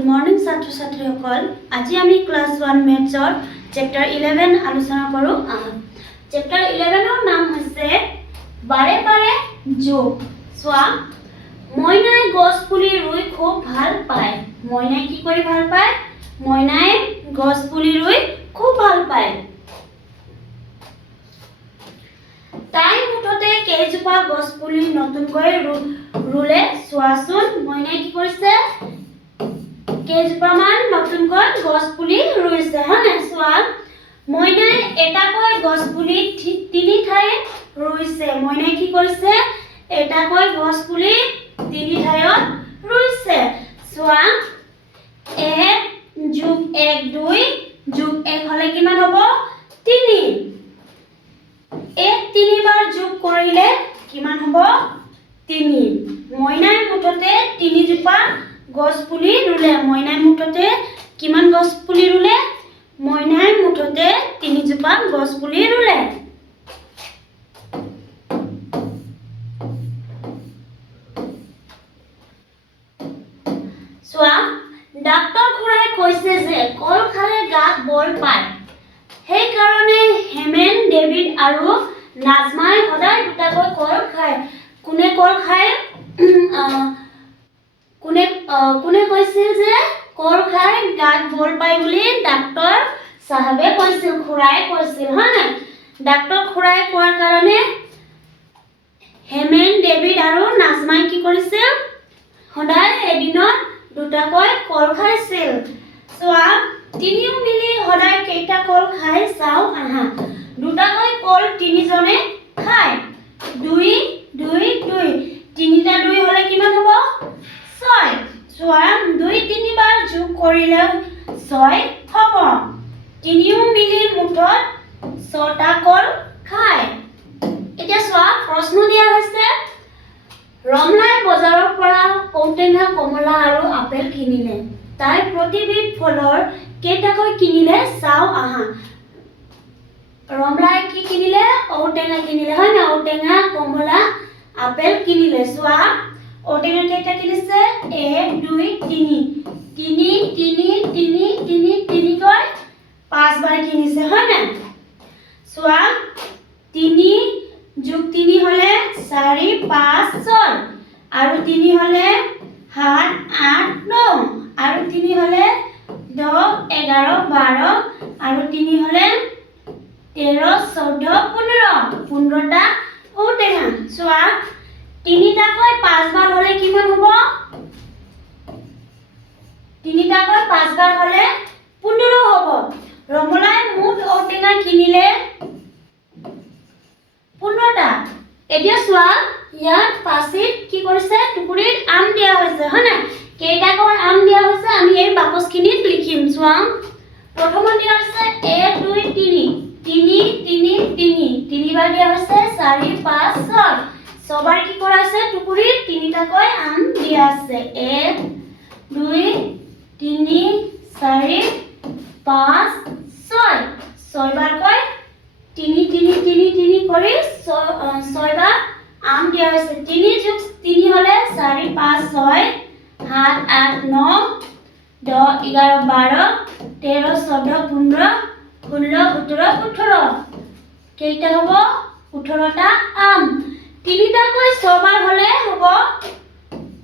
Good morning, ছাত্ৰ ছাত্ৰীসকল। আজি আমি ক্লাছ 1 মেথছৰ চেপ্টাৰ 11 আলোচনা কৰোঁ। চেপ্টাৰ 11ৰ নাম হৈছে বাৰে বাৰে যোগ। চোৱা, মইনাই গছ পুলি ৰুই খুব ভাল পায়। মইনাই কি কৰি ভাল পায়? মইনাই গছ পুলি ৰুই খুব ভাল পায়। তাই মুঠতে কেইজোপা গছ পুলি নতুনকৈ ৰুলে চোৱাচোন। মইনাই কি কৰিছে? কেইজোপামান নতুনকৈ গছ পুলি ৰুইছে, হয় নাই? চোৱা, মইনাই এটাকৈ গছ পুলি তিনি ঠাইত ৰুইছে। মইনাই কি কৰিছে? এটাকৈ গছ পুলি তিনি ঠাইত ৰুইছে। চোৱা, 1 + 1 2 + 1 হলে কিমান হ'ব? 3। 1 তিনিবাৰ যোগ কৰিলে কিমান হ'ব? 3। মইনাই মুঠতে 3 জোপা গছ পুলি ৰুলে। মইনাই মুঠতে কিমান গছ পুলি ৰুলে? মইনাই মুঠতে 3 জোপা গছ পুলি ৰুলে। চোৱা, ডাক্তৰ খুৰাই কৈছে যে কল খালে গাত বল পায়। সেইকাৰণে হেমেন, ডেভিড আৰু নাজমাই সদায় দুটাকৈ কল খায়। কোনে কল খায়? কোনে কৈছিল যে কল খাই গাত বল পায় বুলি? ডাক্তৰ চাহাবে কৈছিল, খুৰাই কৈছিল, হয় নাই? ডাক্তৰ খুৰাই কোৱাৰ কাৰণে হেমেন, ডেভিড আৰু নাজমাই কি কৰিছিল? সদায় এদিনত দুটাকৈ কল খাইছিল। চোৱা, তিনিও মিলি সদায় কেইটা কল খাই চাও আহা। দুটাকৈ কল তিনিজনে খায়। 2 2 2 তিনিটা 2 হলে কিমান হ'ব? 6। চোৱা, 2 তিনিবাৰ যোগ কৰিলে 6 হ'ব। তিনিও মিলি মুঠত 6টা কল খায়। এতিয়া চোৱা, প্ৰশ্ন দিয়া হৈছে, ৰমলাই বজাৰৰ পৰা ঔটেঙা, কমলা আৰু আপেল কিনিলে। তাই প্ৰতিবিধ ফলৰ কেইটাকৈ কিনিলে চাও আহা। ৰমলাই কি কিনিলে? ঔটেঙা কিনিলে, হয় না? ঔটেঙা, কমলা, আপেল কিনিলে। চোৱা, ঔটেঙা কেইটা কিনিছে? 1 2 3 3 3 3 3 3কৈ 5 বাৰ কিনিছে, হয় না? চোৱা, 3 + 3 হলে 4 5 6 আৰু 3 হলে 7 8 9 আৰু 3 হলে 10 11 12 আৰু 3 হলে 13 14 15 15টা ঔটেঙা। চোৱা, 3টাকৈ 5 বাৰ হলে কিমান হ'ব? 3টাকৈ 5 বাৰ হলে 15 হ'ব। ৰমলাই মুঠ ঔটেঙা কিনিলে 15টা। এতিয়া চোৱা, ইয়াত পাচিত কি কৰিছে? টুকুৰিত আম দিয়া হৈছে, হয় নাই? কেইটাকৈ আম দিয়া হৈছে আমি এই বাকচখিনিত লিখিম। চোৱা, প্ৰথমত দিয়া হৈছে 1 2 3 3 3 3 তিনিবাৰ দিয়া হৈছে 4 5 6 ছবাৰ কি কৰা আছে? টুকুৰিত তিনিটাকৈ আম দিয়া আছে। 1 2 3 4 5 6 ছয়বাৰকৈ 3 3 3 3 কৰি 6বাৰ আম দিয়া হৈছে। 3 + 3 হলে 4 5 6 7 8 9 10 11 12 13 14 15 16 17 18 কেইটা হ'ব? 18টা আম। 3টাকৈ 6 বাৰ হলে হ'ব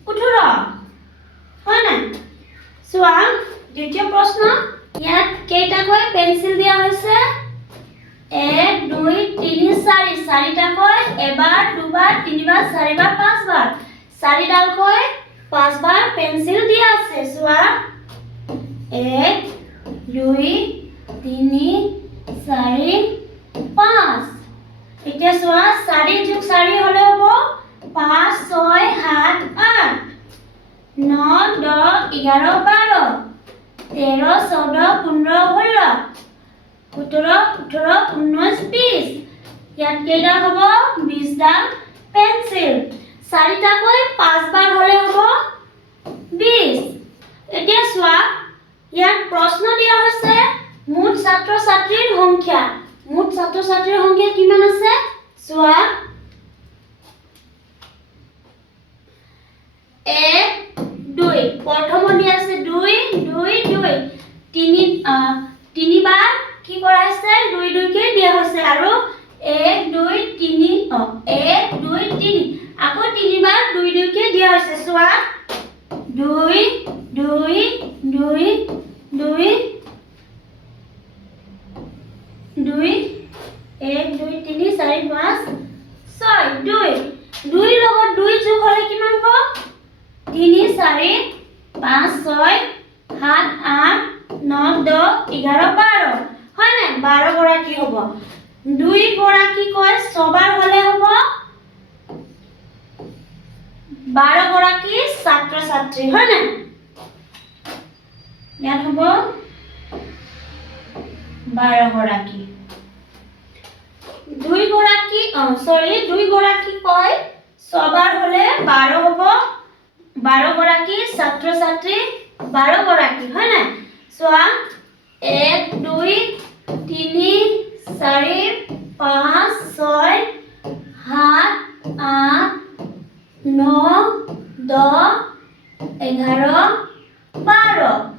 18, হয় নাই? চোৱা, দ্বিতীয় প্ৰশ্ন, ইয়াত কেইটাকৈ পেন্সিল দিয়া হৈছে? 1 2 3 4 চাৰিটাকৈ এবাৰ, দুবাৰ, তিনিবাৰ, চাৰিবাৰ, 5 বাৰ 4ডালকৈ 5 বাৰ পেন্সিল দিয়া আছে। চোৱা, 1 2 3 4 5। এতিয়া চোৱা, 4 + 4 হলে হ'ব 5 6 7 8 9 10 11 12 13 14 15 16 17 18 19 20 ইয়াত কেইডাল হ'ব? 20ডাল পেন্সিল। 4টাকৈ 5 বাৰ হলে হ'ব 20। এতিয়া চোৱা, ইয়াত প্ৰশ্ন দিয়া হৈছে মুঠ ছাত্ৰ-ছাত্ৰীৰ সংখ্যা। মুঠ ছাত্ৰ-ছাত্ৰীৰ সংখ্যা কিমান আছে? চোৱা, 1 2 প্ৰথমত দিয়া আছে 2 7 8 9 10 11 12 হয় নাই 12 গৰাকী হ'ব 2 গৰাকী কয় 6 বাৰ হলে হ'ব 12 গৰাকী ছাত্ৰ ছাত্ৰী হয় নাই ইয়াত হ'ব 12 গৰাকী 2 গৰাকী 2 গৰাকী কয় 6 বাৰ হলে 12 হ'ব 12 গৰাকী ছাত্ৰ ছাত্ৰী 12 গৰাকী হয় নাই চোৱা 1 2 3 4 5 6 7 8 9 10 11 12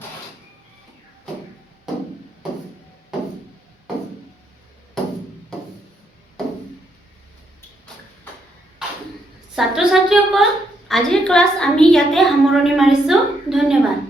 ছাত্ৰ ছাত্ৰীসকল আজিৰ ক্লাছ আমি ইয়াতে সামৰণি মাৰিছো ধন্যবাদ